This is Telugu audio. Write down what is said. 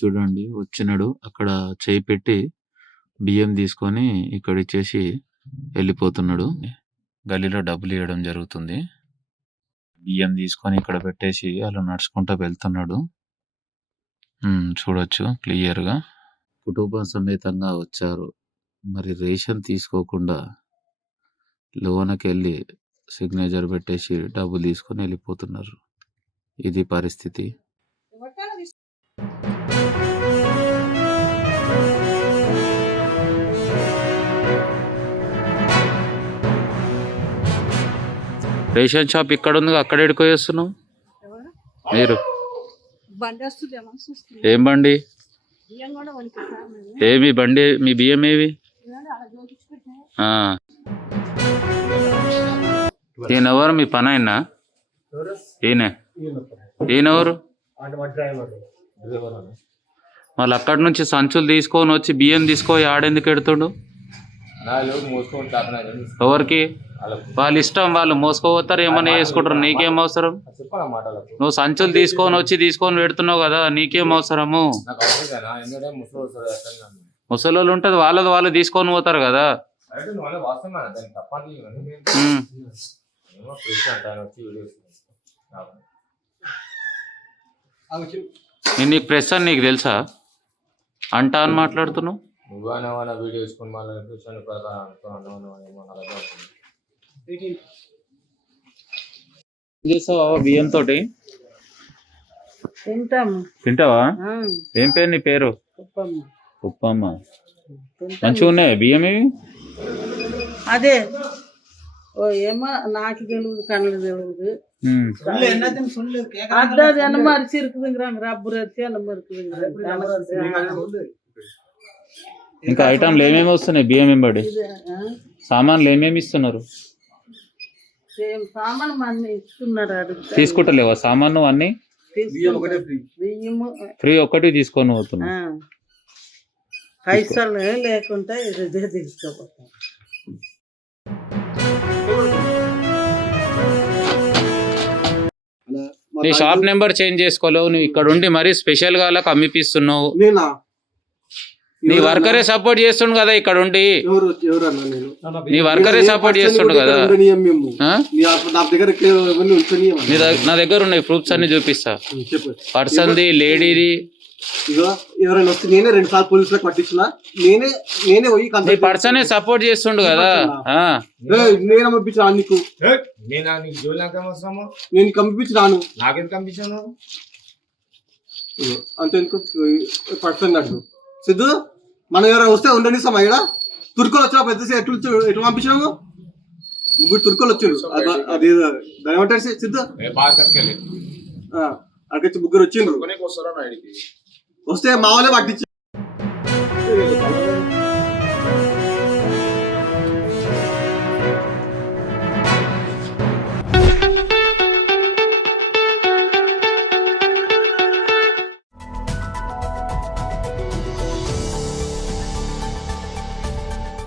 చూడండి వచ్చినాడు. అక్కడ చేయి పెట్టి బియ్యం తీసుకొని ఇక్కడ ఇచ్చేసి వెళ్ళిపోతున్నాడు. గల్లీలో డబ్బులు ఇవ్వడం జరుగుతుంది. బియ్యం తీసుకొని ఇక్కడ పెట్టేసి అలా నడుచుకుంటూ వెళ్తున్నాడు. చూడొచ్చు క్లియర్ గా. కుటుంబ సమేతంగా వచ్చారు. మరి రేషన్ తీసుకోకుండా లోనకెళ్ళి సిగ్నేచర్ పెట్టేసి డబ్బులు తీసుకొని వెళ్ళిపోతున్నారు. ఇది పరిస్థితి. రేషన్ షాప్ ఇక్కడ ఉంది, అక్కడ ఎడుకోయి వస్తున్నావు మీరు? ఏం బండి? ఏమి బండి? మీ బియ్యం ఏవి? ఈయనెవరు? మీ పని అయినా ఈయనెవరు? వాళ్ళు అక్కడి నుంచి సంచులు తీసుకొని వచ్చి బియ్యం తీసుకొని ఆడెందుకు ఎడుతుండు? ఎవరికి? వాళ్ళ ఇష్టం, వాళ్ళు మోసుకోపోతారు, ఏమన్నా చేసుకుంటారు. నీకేం అవసరం? నువ్వు సంచులు తీసుకొని పెడుతున్నావు కదా, నీకేం అవసరము? ముసలోళ్ళు ఉంటది, వాళ్ళది వాళ్ళు తీసుకొని పోతారు కదా. నీకు ప్రెస్ అని నీకు తెలుసా? అంటా అని మాట్లాడుతున్నావు. బియ్యం తోటి తింటావా? ఏం పేరు నీ పేరు? ఉప్పమ్మ. మంచిగా ఉన్నాయి బియ్యం ఇవి. అదే ఏమో నాకు తెలియదు, కళ్ళు తెలియదు. అద్దది అన్న మరి చిరుకుదింగరాంగ రబ్బరు వచ్చి అన్న మరుకుదింగరాంగ. ఇంకా ఐటమ్లు ఏమేమి వస్తున్నాయి బియ్యం వెంబడి? సామాన్లు ఏమేమి ఇస్తున్నారు? సామాన్ అన్ని ఇస్తున్నారు. తీసుకుంటలేవా సామాను? అన్ని ఫ్రీ ఒక్కటి తీసుకొని పోతున్నా. పైసలు లేకుంటే ఇదే తీసుకోపోతాం. నీ షాప్ నెంబర్ చేంజ్ చేసుకోలేవు, నువ్వు ఇక్కడ ఉండి మరీ స్పెషల్ గా అలా అమ్మిపిస్తున్నావు. నీ వర్కరే సపోర్ట్ చేస్తుండు కదా ఇక్కడ ఉండి. నీ వర్కరే సపోర్ట్ చేస్తుండు కదా. నా దగ్గర ఉన్నాయి ప్రూఫ్స్ అన్ని చూపిస్తా. పర్సన్ది, లేడీది. ఎవరైనా వస్తే నేనే 2 సార్లు పోలీసులకు పట్టించిన. నేనే పోయి పర్సనే సపోర్ట్ చేస్తుండు కదా. నేను పంపించిన నీకు, నేను పంపించినాను. నాకెందుకు పంపించాను? అంతే పర్సన్ అడ్డు సిద్ధు. మనం ఎవరైనా వస్తే ఉండని సమయ తుర్కోలు వచ్చినా పెద్ద ఎటు పంపించినాము? 3 తుర్కోలు వచ్చారు. అది దాని ఏమంటారు సిద్ధు? అక్కడికి 3 వచ్చిండ్రు. వస్తే మా వాళ్ళే పట్టించారు.